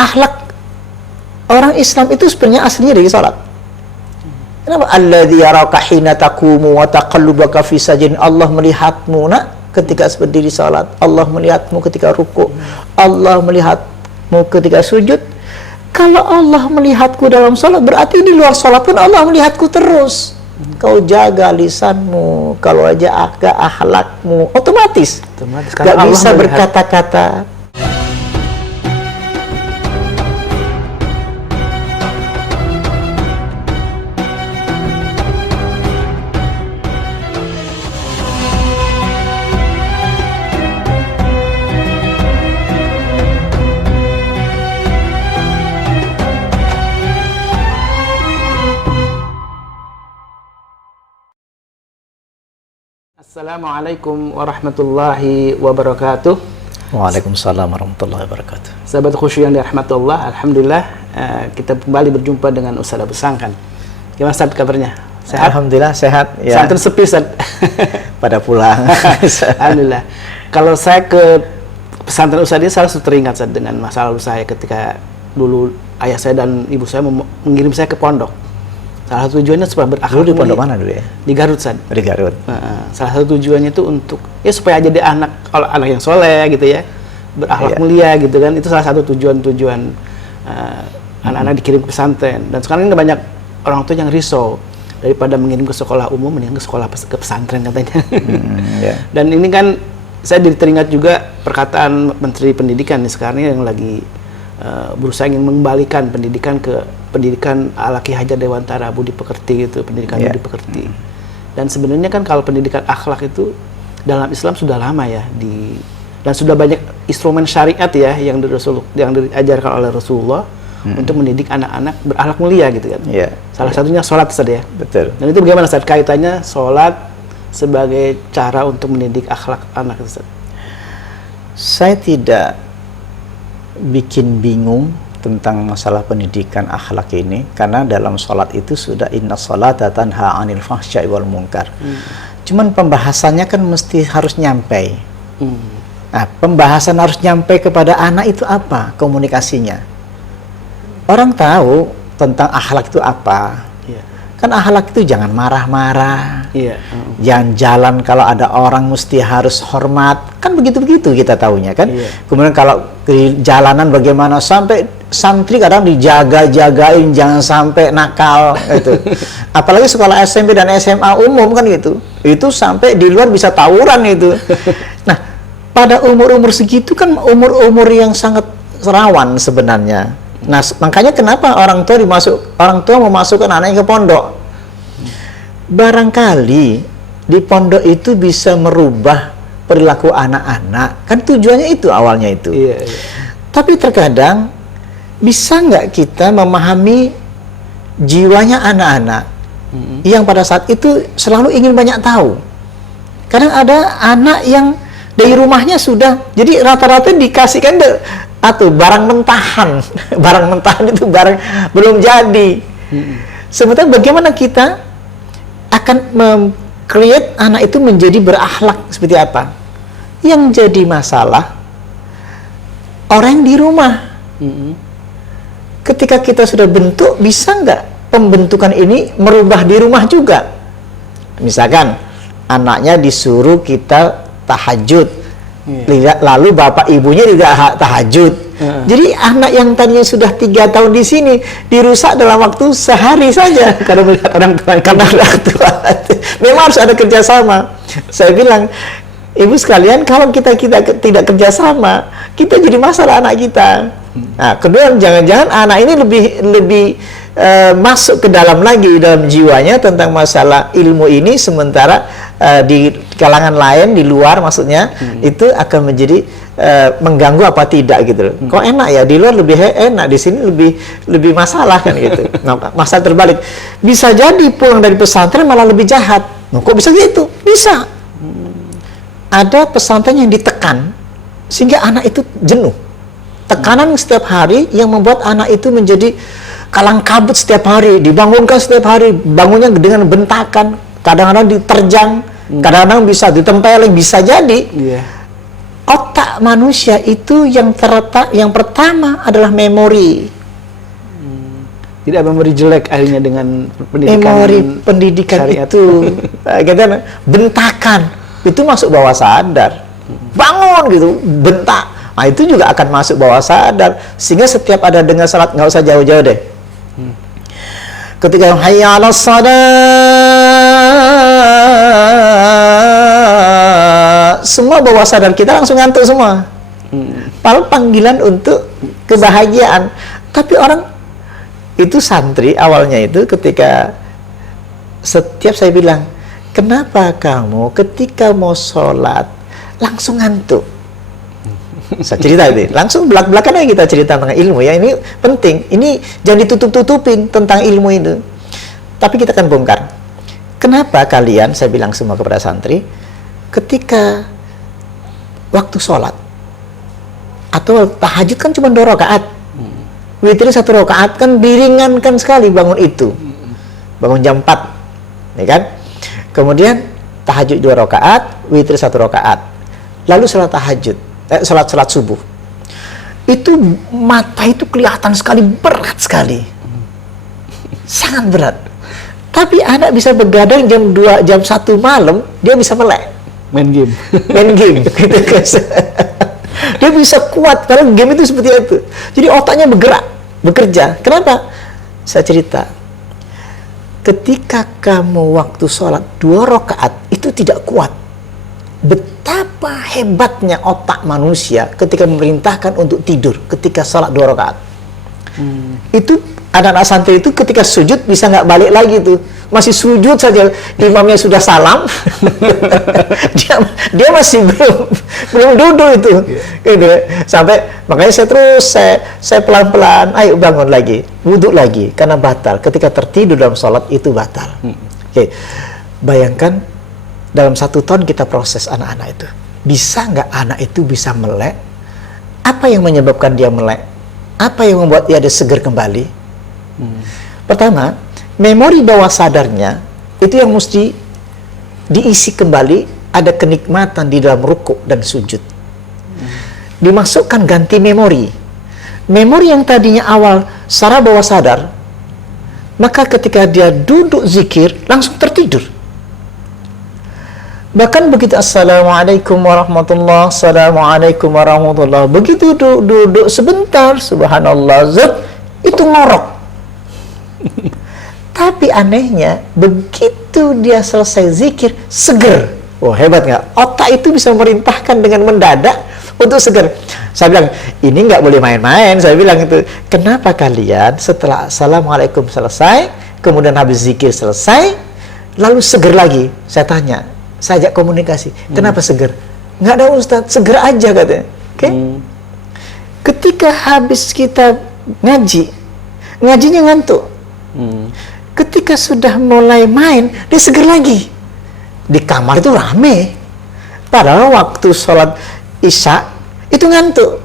akhlak orang Islam itu sebenarnya aslinya dari salat. Kenapa? Alladzi yaraka hina taqumu wa taqallubaka fi sajin. Allah melihatmu nak ketika berdiri salat. Allah melihatmu ketika ruku. Allah melihatmu ketika sujud. Kalau Allah melihatku dalam salat, berarti di luar salat pun Allah melihatku terus. Kau jaga lisanmu, kalau aja akhlakmu, otomatis gak bisa berkata-kata. Assalamualaikum warahmatullahi wabarakatuh. Waalaikumsalam warahmatullahi wabarakatuh. Sahabat khusyuk yang dirahmati Allah, alhamdulillah kita kembali berjumpa dengan Ustaz Abu Sangkan. Gimana Ustaz kabarnya? Sehat? Alhamdulillah sehat. Ya. Santun sepi Ustaz. Pada pulang. Alhamdulillah. Kalau saya ke pesantren Ustaz ini selalu teringat Ustaz dengan masa lalu saya ketika dulu ayah saya dan ibu saya mengirim saya ke pondok. Salah satu tujuannya supaya berakhlak. Dulu di pondok mana dulu ya? Di Garut, San. Di Garut. Salah satu tujuannya itu untuk ya supaya jadi anak yang soleh gitu ya, berakhlak mulia gitu kan. Itu salah satu tujuan anak-anak dikirim ke pesantren. Dan sekarang ini banyak orang tua yang risau daripada mengirim ke sekolah umum, mendingan ke sekolah ke pesantren katanya. Dan ini kan saya teringat juga perkataan Menteri Pendidikan nih sekarang ini yang lagi berusaha ingin mengembalikan pendidikan ke pendidikan ala Ki Hajar Dewantara, Budi Pekerti gitu, pendidikan Budi Pekerti. Dan sebenarnya kan kalau pendidikan akhlak itu dalam Islam sudah lama ya dan sudah banyak instrumen syariat ya yang diajarkan oleh Rasulullah untuk mendidik anak-anak berakhlak mulia gitu kan. Salah satunya sholat Ustaz ya. Betul. Dan itu bagaimana Ustaz kaitannya sholat sebagai cara untuk mendidik akhlak anak Ustaz? Saya tidak bikin bingung tentang masalah pendidikan akhlak ini, karena dalam sholat itu sudah inna sholata tanha 'anil fahsya'i wal munkar. Cuman pembahasannya kan mesti harus nyampe. Nah, pembahasan harus nyampe kepada anak itu apa komunikasinya. Orang tahu tentang akhlak itu apa. Kan akhlak itu jangan marah-marah, jangan jalan kalau ada orang mesti harus hormat, kan begitu-begitu kita tahunya kan. Kemudian kalau di jalanan bagaimana, sampai santri kadang dijaga-jagain jangan sampai nakal gitu. Apalagi sekolah SMP dan SMA umum kan gitu, itu sampai di luar bisa tawuran itu. Nah, pada umur-umur segitu kan umur-umur yang sangat rawan sebenarnya. Nah, makanya kenapa orang tua memasukkan anaknya ke pondok. Barangkali di pondok itu bisa merubah perilaku anak-anak. Kan tujuannya itu awalnya itu. Tapi terkadang bisa nggak kita memahami jiwanya anak-anak yang pada saat itu selalu ingin banyak tahu. Kadang ada anak yang dari rumahnya sudah, jadi rata-rata dikasihkan atau barang mentahan. Barang mentahan itu barang belum jadi. Sementara bagaimana kita akan meng-create anak itu menjadi berakhlak seperti apa? Yang jadi masalah orang di rumah. Ketika kita sudah bentuk, bisa nggak pembentukan ini merubah di rumah juga? Misalkan anaknya disuruh kita tahajud, lalu bapak ibunya juga tahajud. Jadi anak yang tadinya sudah 3 tahun di sini dirusak dalam waktu sehari saja karena melihat orang tua. Karena orang tua. Memang harus ada kerjasama. Saya bilang, ibu sekalian, kalau kita tidak kerjasama, kita jadi masalah anak kita. Nah, kedua, jangan-jangan anak ini lebih masuk ke dalam lagi dalam jiwanya tentang masalah ilmu ini, sementara di kalangan lain di luar maksudnya itu akan menjadi mengganggu apa tidak gitu loh. Kok enak ya di luar lebih enak, di sini lebih masalah kan gitu. Nah, masalah terbalik. Bisa jadi pulang dari pesantren malah lebih jahat. Nah, kok bisa gitu? Bisa. Ada pesantren yang ditekan sehingga anak itu jenuh. Tekanan setiap hari yang membuat anak itu menjadi kalang kabut setiap hari, dibangunkan setiap hari, bangunnya dengan bentakan, kadang-kadang diterjang, kadang-kadang bisa ditempelin, bisa jadi. otak manusia itu yang terletak, yang pertama adalah memori. Tidak memori jelek akhirnya dengan pendidikan. Memori pendidikan syariat. itu, kita bentakan itu masuk bawah sadar. Bangun gitu, bentak. Nah, itu juga akan masuk bawah sadar. Sehingga setiap ada dengar salat, nggak usah jauh-jauh deh. Ketika hayya 'alas shalah, semua bawah sadar kita langsung ngantuk semua. Padahal panggilan untuk kebahagiaan. Tapi orang itu santri awalnya itu ketika setiap saya bilang, kenapa kamu ketika mau sholat langsung ngantuk? Saya cerita itu, langsung belak-belakan aja kita cerita tentang ilmu ya, ini penting, ini jangan ditutup-tutupin tentang ilmu itu. Tapi kita akan bongkar. Kenapa kalian, saya bilang semua kepada santri, ketika waktu sholat atau tahajud kan cuma 2 rakaat. Witir 1 rakaat kan diringankan sekali bangun itu. Bangun jam 4, ya kan? Kemudian tahajud 2 rakaat, witir 1 rakaat. Lalu salat tahajud, salat subuh. Itu mata itu kelihatan sekali berat sekali. Sangat berat. Tapi anak bisa begadang jam 2, jam 1 malam, dia bisa melek. Main game. Main game gitu kan. Dia bisa kuat karena game itu seperti itu. Jadi otaknya bergerak, bekerja. Kenapa? Saya cerita. Ketika kamu waktu sholat 2 rakaat itu tidak kuat. Betapa hebatnya otak manusia ketika memerintahkan untuk tidur ketika sholat 2 rakaat. Itu anak-anak santri itu ketika sujud bisa nggak balik lagi tuh, masih sujud saja, imamnya sudah salam, dia masih belum duduk itu, gitu. Sampai makanya saya pelan-pelan, ayo bangun lagi, wudhu lagi, karena batal. Ketika tertidur dalam sholat itu batal. Oke. Bayangkan dalam 1 tahun kita proses anak-anak itu, bisa nggak anak itu bisa melek? Apa yang menyebabkan dia melek? Apa yang membuat dia ada seger kembali? Pertama, memori bawah sadarnya itu yang mesti diisi kembali, ada kenikmatan di dalam rukuk dan sujud. Dimasukkan ganti memori. Memori yang tadinya awal secara bawah sadar, maka ketika dia duduk zikir langsung tertidur. Bahkan begitu assalamualaikum warahmatullah, assalamualaikum warahmatullah, begitu duduk sebentar, subhanallah, zat, itu ngorok. Tapi anehnya, begitu dia selesai zikir, seger. Wah, hebat nggak? Otak itu bisa memerintahkan dengan mendadak untuk seger. Saya bilang, ini nggak boleh main-main. Saya bilang itu, kenapa kalian setelah assalamualaikum selesai, kemudian habis zikir selesai, lalu seger lagi? Saya tanya, saya ajak komunikasi, kenapa seger? Nggak ada Ustadz, seger aja katanya. Oke? Ketika habis kita ngajinya ngantuk. Ketika sudah mulai main, dia seger lagi. Di kamar itu rame. Padahal waktu sholat isya itu ngantuk.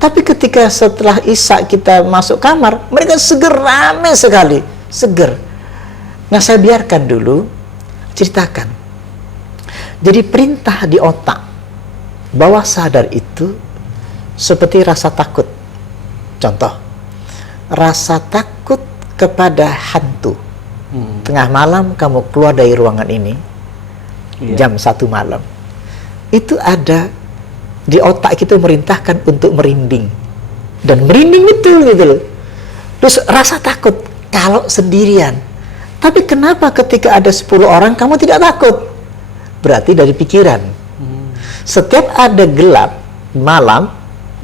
Tapi ketika setelah isya kita masuk kamar, mereka seger, rame sekali, seger. Nah, saya biarkan dulu, ceritakan. Jadi perintah di otak bawah sadar itu seperti rasa takut. Contoh, rasa takut kepada hantu. Tengah malam kamu keluar dari ruangan ini, jam 1 malam. Itu ada di otak kita merintahkan untuk merinding. Dan merinding itu gitu loh. Terus rasa takut kalau sendirian. Tapi kenapa ketika ada 10 orang kamu tidak takut? Berarti dari pikiran. Setiap ada gelap malam,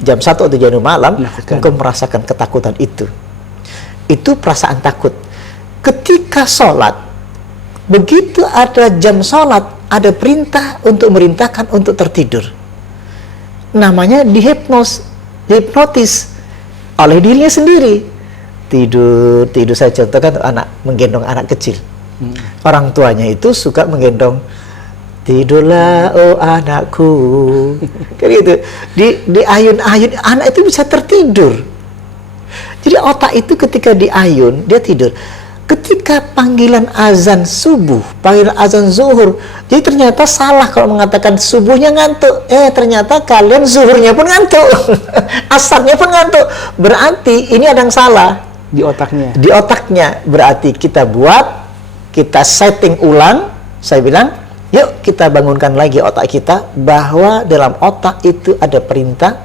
jam 1 atau jam 2 malam, engkau merasakan ketakutan itu. Itu perasaan takut. Ketika sholat, begitu ada jam sholat, ada perintah untuk merintahkan untuk tertidur. Namanya dihipnotis oleh dirinya sendiri. Tidur, saya contohkan anak menggendong anak kecil. Orang tuanya itu suka menggendong, tidurlah oh anakku, kayak gitu. Di ayun-ayun anak itu bisa tertidur. Jadi otak itu ketika diayun dia tidur. ketika panggilan azan subuh, panggilan azan zuhur, jadi ternyata salah kalau mengatakan subuhnya ngantuk. Ternyata kalian zuhurnya pun ngantuk, asarnya pun ngantuk. Berarti ini ada yang salah Di otaknya. di otaknya. Berarti kita setting ulang. Saya bilang, yuk kita bangunkan lagi otak kita bahwa dalam otak itu ada perintah.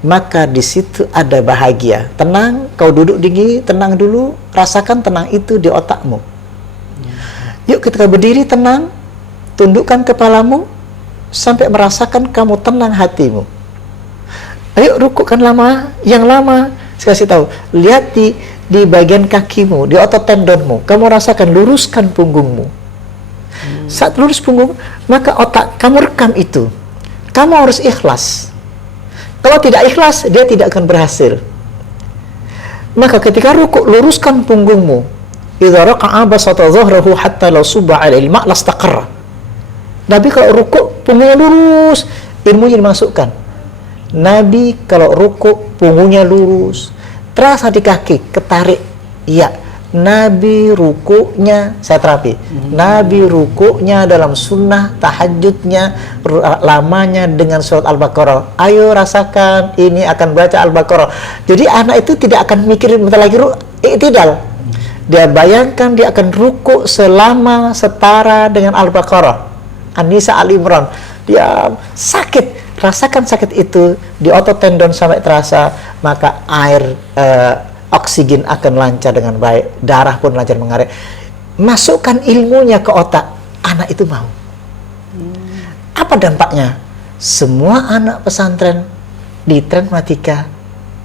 Maka di situ ada bahagia. Tenang, kau duduk dingin, tenang dulu, rasakan tenang itu di otakmu. Yuk ketika berdiri tenang, tundukkan kepalamu sampai merasakan kamu tenang hatimu. Ayo rukukkan yang lama. Saya kasih tahu, lihat di bagian kakimu, di otot tendonmu, kamu rasakan, luruskan punggungmu. Saat lurus punggung, maka otak kamu rekam itu. Kamu harus ikhlas. Kalau tidak ikhlas, dia tidak akan berhasil. Maka ketika rukuk, luruskan punggungmu. Idza raka'a basata dhahrahu hatta law subba 'alal ma' lastaqarra. Nabi kalau rukuk, punggungnya lurus, ilmunya dimasukkan. Nabi kalau rukuk, punggungnya lurus. Terasa di kaki, ketarik. Iya, Nabi rukuknya, saya terapi. Nabi rukuknya dalam sunnah tahajudnya lamanya dengan surat Al-Baqarah. Ayo rasakan, ini akan baca Al-Baqarah. Jadi anak itu tidak akan mikirin bentar lagi i'tidal. Dia bayangkan dia akan rukuk selama setara dengan Al-Baqarah, An-Nisa, Al-Imran. Dia sakit, rasakan sakit itu di otot tendon sampai terasa, maka air oksigen akan lancar dengan baik, darah pun lancar mengalir. Masukkan ilmunya ke otak, anak itu mau. Apa dampaknya? Semua anak pesantren di Transmatika,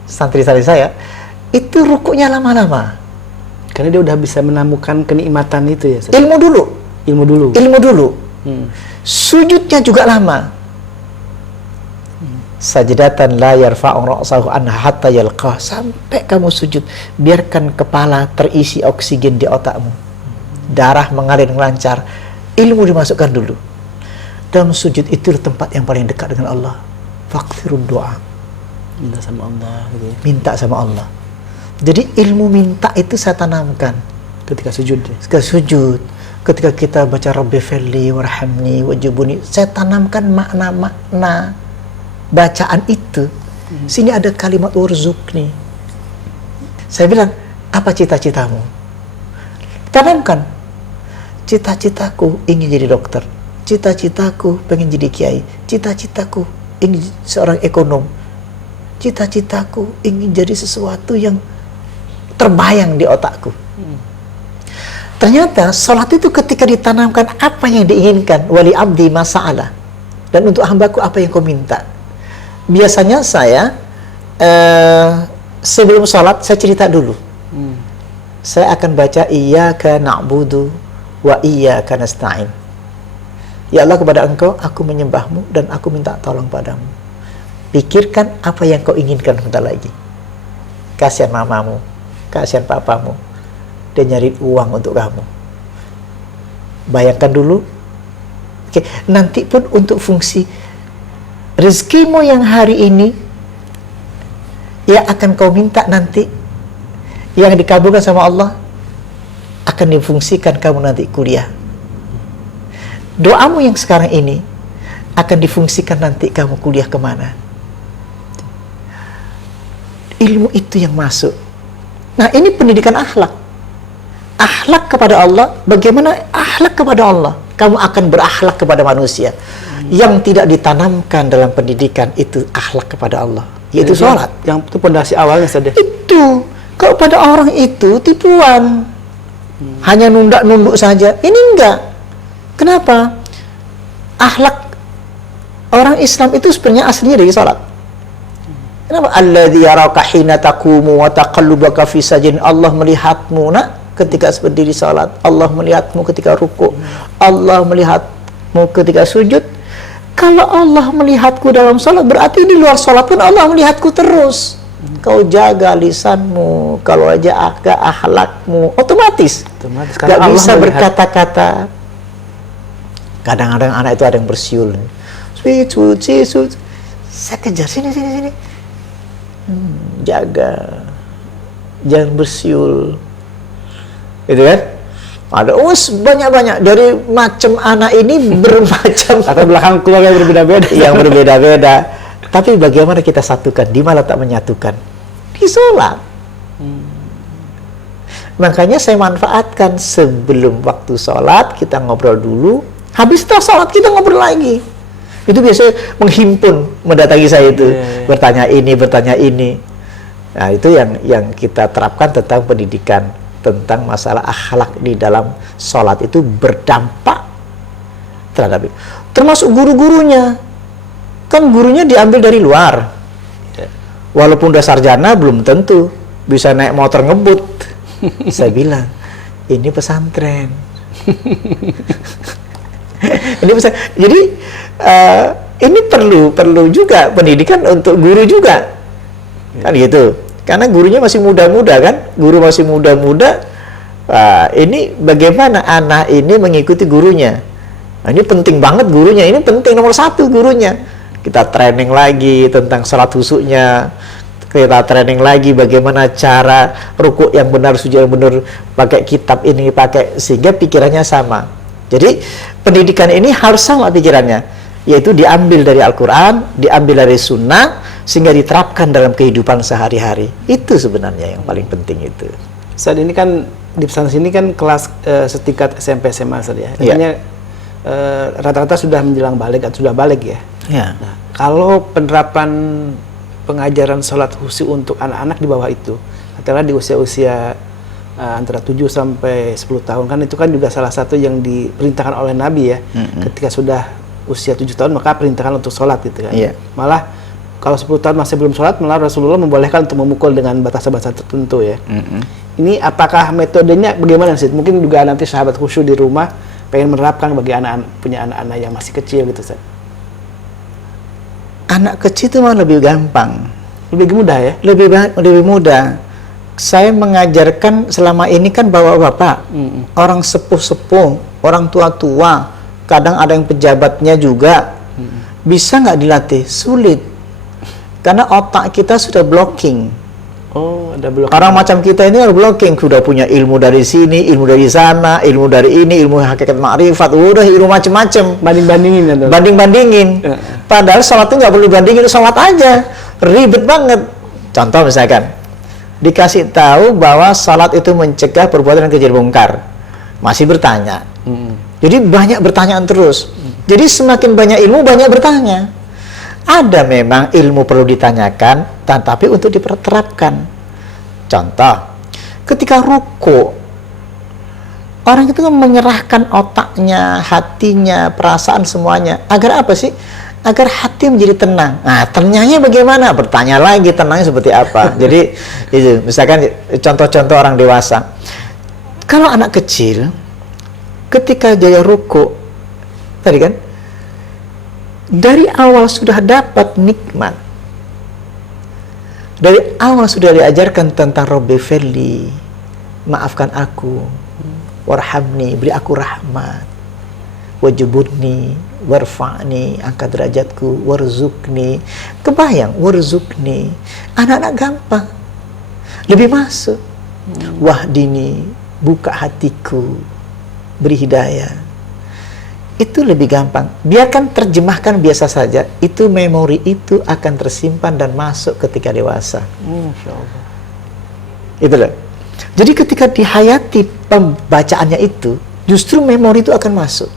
santri-santri saya, itu rukuknya lama-lama. Karena dia udah bisa menemukan kenikmatan itu ya. Ilmu dulu. Ilmu dulu. Sujudnya juga lama. Sajdatan la yarfa'u ra'sahu anha hatta yalqah. Sampai kamu sujud, biarkan kepala terisi oksigen di otakmu, darah mengalir lancar, ilmu dimasukkan dulu. Dalam sujud itu tempat yang paling dekat dengan Allah. Faqtirud doa, Minta sama Allah gitu ya. minta sama Allah. Jadi ilmu minta itu saya tanamkan Ketika sujud ya. ketika sujud, ketika kita baca Rabbi firli warhamni wajibuni, saya tanamkan makna-makna bacaan itu. Sini ada kalimat urzukni. Saya bilang, apa cita-citamu? Tanamkan. Cita-citaku ingin jadi dokter. Cita-citaku pengen jadi kiai. Cita-citaku ingin seorang ekonom. Cita-citaku ingin jadi sesuatu yang terbayang di otakku. Ternyata salat itu ketika ditanamkan apa yang diinginkan, wali abdi masa'ala, dan untuk hambaku apa yang kau minta. Biasanya saya sebelum sholat saya cerita dulu. Saya akan baca iyyaka na'budu wa iyyaka nasta'in. Ya Allah, kepada Engkau aku menyembahmu dan aku minta tolong padamu. Pikirkan apa yang kau inginkan sebentar lagi. Kasihan mamamu, kasihan papamu, dia nyari uang untuk kamu. Bayangkan dulu. Oke, nanti pun untuk fungsi rezekimu yang hari ini yang akan kau minta nanti, yang dikabulkan sama Allah, akan difungsikan kamu nanti kuliah. Doamu yang sekarang ini akan difungsikan nanti kamu kuliah kemana. Ilmu itu yang masuk. Nah, ini pendidikan akhlak. Akhlak kepada Allah. Bagaimana akhlak kepada Allah? Kamu akan berakhlak kepada manusia. Yang tidak ditanamkan dalam pendidikan itu akhlak kepada Allah, yaitu sholat. Yang itu pondasi awalnya saja. Itu kalau pada orang itu tipuan, hanya nunduk saja. Ini enggak. Kenapa? Akhlak orang Islam itu sebenarnya aslinya dari sholat. Kenapa? Alladzi yaraka hina taqumu wa taqallubaka fi sajin. Allah melihatmu nak ketika berdiri sholat. Allah melihatmu ketika ruku. Allah melihatmu ketika sujud. Kalau Allah melihatku dalam sholat, berarti di luar sholat pun Allah melihatku terus. Kau jaga lisanmu, kalau aja akhlakmu, otomatis gak bisa berkata-kata. Kadang-kadang anak itu ada yang bersiul. Sweet. Saya kejar, sini. Jaga, jangan bersiul. gitu kan? Ada banyak-banyak dari macam anak ini bermacam Atau belakang keluarga yang berbeda-beda. yang berbeda-beda. Tapi bagaimana kita satukan? Di mana tak menyatukan? Di sholat. Makanya saya manfaatkan sebelum waktu sholat kita ngobrol dulu. Habis setelah sholat kita ngobrol lagi. Itu biasanya menghimpun mendatangi saya itu, bertanya ini. Nah itu yang kita terapkan tentang pendidikan, tentang masalah akhlak di dalam sholat itu berdampak terhadap itu. Termasuk guru-gurunya. Kan gurunya diambil dari luar. Walaupun udah sarjana belum tentu bisa naik motor ngebut. Saya bilang, ini pesantren. Ini pesantren. Jadi ini perlu juga pendidikan untuk guru juga. Kan gitu. Karena gurunya masih muda-muda kan. Guru masih muda-muda. Ini bagaimana anak ini mengikuti gurunya. Nah, ini penting banget gurunya. Ini penting nomor 1 gurunya. Kita training lagi tentang salat husuknya. Kita training lagi bagaimana cara rukuk yang benar, sujud yang benar, pakai kitab ini, sehingga pikirannya sama. Jadi pendidikan ini harus sama pikirannya, yaitu diambil dari Al-Quran, diambil dari Sunnah, sehingga diterapkan dalam kehidupan sehari-hari. Itu sebenarnya yang paling penting itu. Saat ini kan di pesantren sini kan kelas setingkat SMP SMA ya. Artinya rata-rata sudah menjelang balik atau sudah balik ya. Ya. Nah, kalau penerapan pengajaran sholat khusyuk untuk anak-anak di bawah itu, adalah di usia-usia antara 7 sampai 10 tahun, kan itu kan juga salah satu yang diperintahkan oleh Nabi ya. Ketika sudah usia 7 tahun maka perintahkan untuk sholat gitu kan. Malah kalau 10 tahun masih belum sholat, malah Rasulullah membolehkan untuk memukul dengan batasan-batasan tertentu ya. Ini apakah metodenya bagaimana sih? Mungkin juga nanti sahabat khusyuk di rumah pengen menerapkan bagi punya anak-anak yang masih kecil gitu Ustaz. Anak kecil itu malah lebih gampang, lebih mudah ya, lebih mudah. Saya mengajarkan selama ini kan bapak-bapak, orang sepuh-sepuh, orang tua-tua, kadang ada yang pejabatnya juga. Bisa nggak dilatih? Sulit, karena otak kita sudah blocking. Oh, ada blocking. Orang macam kita ini harus blocking, sudah punya ilmu dari sini, ilmu dari sana, ilmu dari ini, ilmu hakikat ma'rifat, udah ilmu macam-macam. Banding-bandingin. Padahal sholat itu nggak perlu bandingin, sholat aja. Ribet banget. Contoh misalkan, dikasih tahu bahwa sholat itu mencegah perbuatan keji mungkar, masih bertanya. Jadi banyak pertanyaan terus. Jadi semakin banyak ilmu, banyak bertanya. Ada memang ilmu perlu ditanyakan, tetapi untuk diterapkan. Contoh, ketika ruku, orang itu menyerahkan otaknya, hatinya, perasaan semuanya. Agar apa sih? Agar hati menjadi tenang. Nah, tenangnya bagaimana? Bertanya lagi, tenangnya seperti apa? Jadi, itu misalkan contoh-contoh orang dewasa. Kalau anak kecil, ketika dia ruku, tadi kan, dari awal sudah dapat nikmat. Dari awal sudah diajarkan tentang Rabbi Firli, maafkan aku, warhamni, beri aku rahmat, wajibudni, warfa'ni, angkat derajatku, warzukni. Kebayang, warzukni. Anak-anak gampang, lebih masuk. Wahdini, buka hatiku, beri hidayah. Itu lebih gampang. Biarkan terjemahkan biasa saja, itu memori itu akan tersimpan dan masuk ketika dewasa. Masya Allah. Itu loh. Jadi ketika dihayati pembacaannya itu, justru memori itu akan masuk.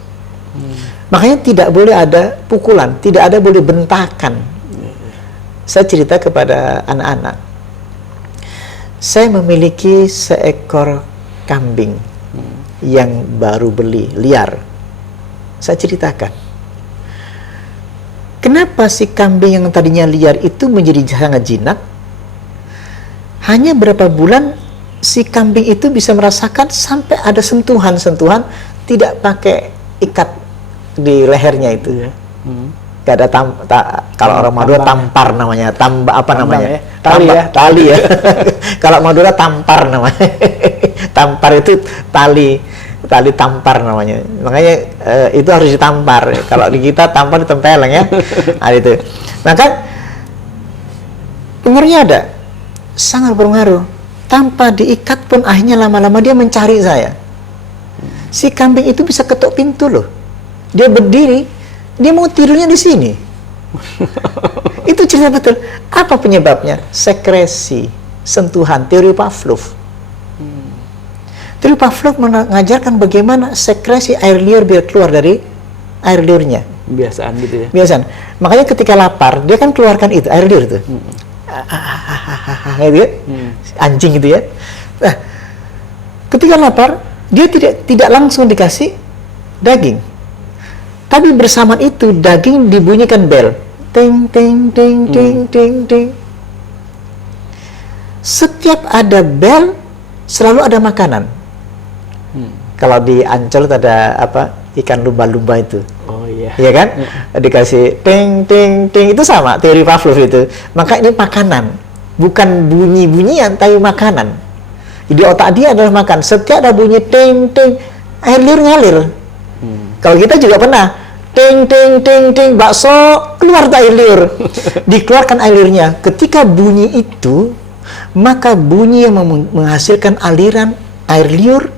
Makanya tidak boleh ada pukulan, tidak ada boleh bentakan. Saya cerita kepada anak-anak. Saya memiliki seekor kambing yang baru beli, liar. Saya ceritakan, kenapa si kambing yang tadinya liar itu menjadi sangat jinak. Hanya berapa bulan si kambing itu bisa merasakan sampai ada sentuhan-sentuhan, tidak pakai ikat di lehernya itu. Gak ada kalau orang Madura tampar namanya, namanya? Ya. Tali ya. Kalau Madura tampar namanya. Tampar itu tali tampar namanya. Makanya itu harus ditampar. Kalau di kita tampar ditempeleng ya. Nah, itu. Maka pengaruhnya ada, sangat berpengaruh. tanpa diikat pun akhirnya lama-lama dia mencari saya. Si kambing itu bisa ketuk pintu loh. Dia berdiri, dia mau tidurnya di sini. Itu cerita betul. Apa penyebabnya? Sekresi, sentuhan, teori Pavlov. Teori Pavlov mengajarkan bagaimana sekresi air liur biar keluar dari air liurnya. Biasaan gitu ya. Biasaan. Makanya ketika lapar, dia kan keluarkan itu, air liur itu. Gitu ya. Anjing gitu ya. Nah, ketika lapar, dia tidak langsung dikasih daging. Tapi bersamaan itu daging dibunyikan bel. Ting ting ting ting ting ting. Setiap ada bel selalu ada makanan. Kalau di Ancol ada apa? Ikan lumba-lumba itu. Oh iya. Iya kan? Dikasih ting ting ting, itu sama teori Pavlov itu. Maka ini makanan, bukan bunyi-bunyian tapi makanan. Jadi otak dia adalah makan. Setiap ada bunyi ting ting, air liur ngalir. Kalau kita juga pernah ting ting ting ting, bakso keluar air liur. Dikeluarkan air liurnya. Ketika bunyi itu, maka bunyi yang menghasilkan aliran air liur,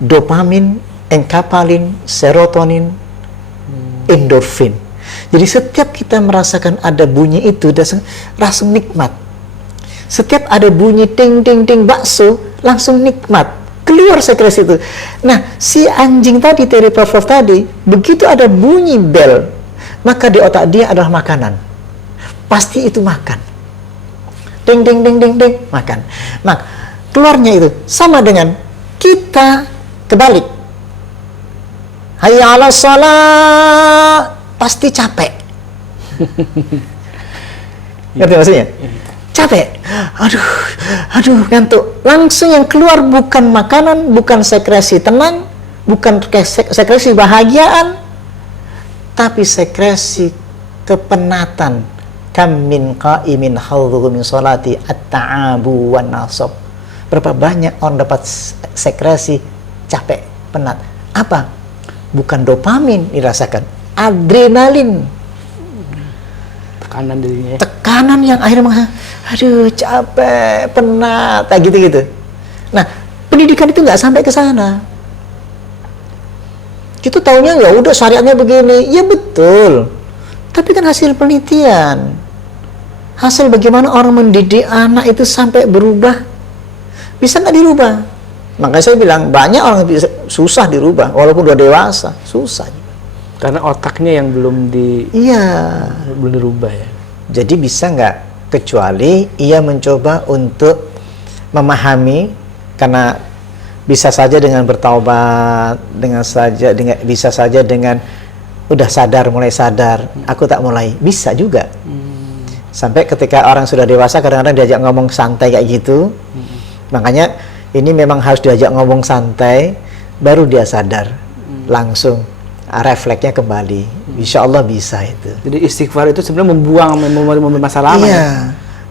dopamin, enkapalin, serotonin, endorfin. Jadi setiap kita merasakan ada bunyi itu, rasa nikmat. Setiap ada bunyi ting ting ting bakso, langsung nikmat, keluar sekresi itu. Nah, si anjing tadi, teori Pavlov tadi, begitu ada bunyi bel, maka di otak dia adalah makanan. Pasti itu makan. Ting ting ting ting ting, makan. Nah, keluarnya itu sama dengan kita kebalik. Hayya 'alas shalah, pasti capek. Ngerti maksudnya? Capek, aduh, ngantuk. Langsung yang keluar bukan makanan, bukan sekresi tenang, bukan sekresi bahagiaan, tapi sekresi kepenatan. Kam min qa'imin hawdhuhu min sholati at-ta'abu wan nasab. Berapa banyak orang dapat sekresi capek, penat. Apa? Bukan dopamin dirasakan, adrenalin. Tekanan dirinya ya. Tekanan yang akhirnya aduh capek, penat, kayak gitu-gitu. Nah, pendidikan itu nggak sampai ke sana. Kita taunya ya udah syariatnya begini, ya betul. Tapi kan hasil penelitian, hasil bagaimana orang mendidik anak itu sampai berubah, bisa nggak dirubah? Makanya saya bilang banyak orang yang bisa, susah dirubah, walaupun udah dewasa, susah. Karena otaknya yang belum dirubah ya. Jadi bisa nggak? Kecuali ia mencoba untuk memahami, karena bisa saja dengan bertaubat, bisa saja dengan udah sadar, mulai sadar, aku tak mulai, bisa juga. Sampai ketika orang sudah dewasa kadang-kadang diajak ngomong santai kayak gitu. Makanya ini memang harus diajak ngomong santai, baru dia sadar, langsung refleksnya kembali. Insya Allah bisa itu. Jadi istighfar itu sebenarnya membuang memori masa lama. Iya. Ya?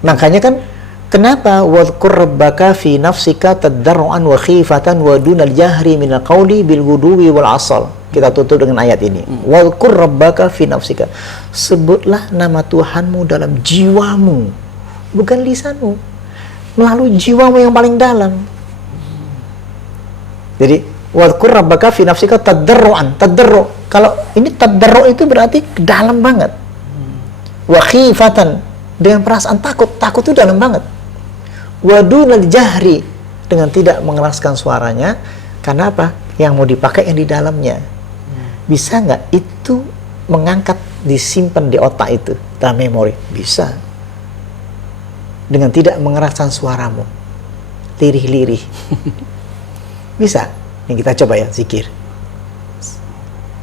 Makanya kan kenapa wadhkur rabbaka fi nafsika tadarruan wa khifatan wa dunal jahri minal qawli bil ghuduwi wal asal. Kita tutup dengan ayat ini. Wadhkur rabbaka fi nafsika. Sebutlah nama Tuhanmu dalam jiwamu, bukan lisanmu. Melalui jiwamu yang paling dalam. Jadi wadhkur rabbaka fi nafsika tadarruan, tadarru. Kalau ini tadarru itu berarti dalam banget. Wa khifatan, dengan perasaan takut itu dalam banget. Wa dunal jahri, dengan tidak mengeraskan suaranya. Karena apa? Yang mau dipakai yang di dalamnya. Bisa nggak itu mengangkat, disimpan di otak itu dalam memori? Bisa. Dengan tidak mengeraskan suaramu, lirih-lirih. Bisa. Yang kita coba ya, zikir.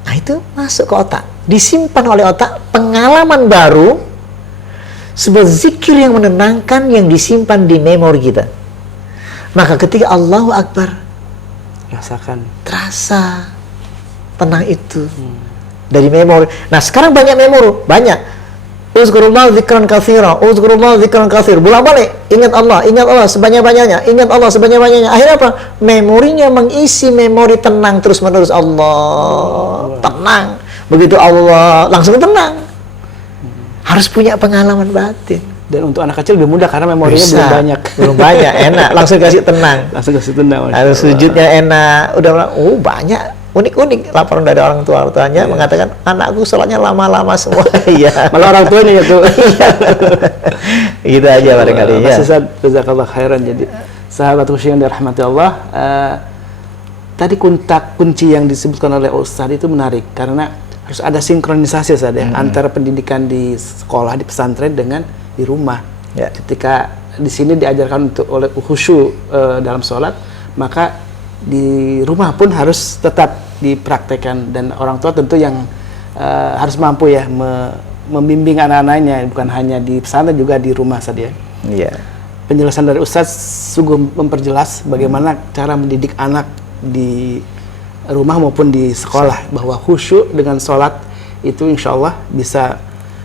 Nah itu masuk ke otak, disimpan oleh otak, pengalaman baru, sebuah zikir yang menenangkan yang disimpan di memori kita. Maka ketika Allahu Akbar, rasakan, terasa tenang itu dari memori. Nah sekarang banyak memori, banyak. Uzkurullah dzikran katsira, uzkurullah dzikran katsir. Bolak-balik, ingat Allah sebanyak-banyaknya, ingat Allah sebanyak-banyaknya. Akhirnya apa? Memorinya mengisi memori tenang terus-menerus. Allah tenang. Begitu Allah langsung tenang. Harus punya pengalaman batin. Dan untuk anak kecil lebih mudah karena memorinya Bisa. belum banyak. Belum banyak, enak. Langsung kasih tenang. Langsung ke situ nah, Masya Harus Allah. sujudnya enak. Udah bilang, oh banyak. Unik-unik laporan dari orang tuanya mengatakan, anakku sholatnya lama-lama semua. Iya. Malah orang tuanya ya tuh. Gitu aja barangkali ya. Mas Ustaz, jazakallah khairan. Jadi sahabat khusyuk yang dirahmati Allah, tadi kunci yang disebutkan oleh Ustaz itu menarik karena harus ada sinkronisasi Ustaz ya, antara pendidikan di sekolah di pesantren dengan di rumah. Ya. Ketika di sini diajarkan untuk oleh khusyuk dalam sholat, maka di rumah pun harus tetap dipraktekkan, dan orang tua tentu yang harus mampu ya membimbing anak-anaknya, bukan hanya di pesantren juga di rumah saja. Iya. Penjelasan dari Ustadz sungguh memperjelas bagaimana cara mendidik anak di rumah maupun di sekolah, bahwa khusyuk dengan sholat itu insya Allah bisa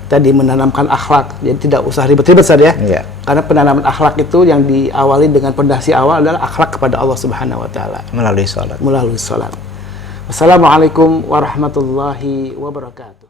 tadi menanamkan akhlak. Jadi tidak usah ribet-ribet saja ya. Iya. Karena penanaman akhlak itu yang diawali dengan pondasi awal adalah akhlak kepada Allah Subhanahu wa taala Melalui sholat. melalui sholat. Wassalamualaikum warahmatullahi wabarakatuh.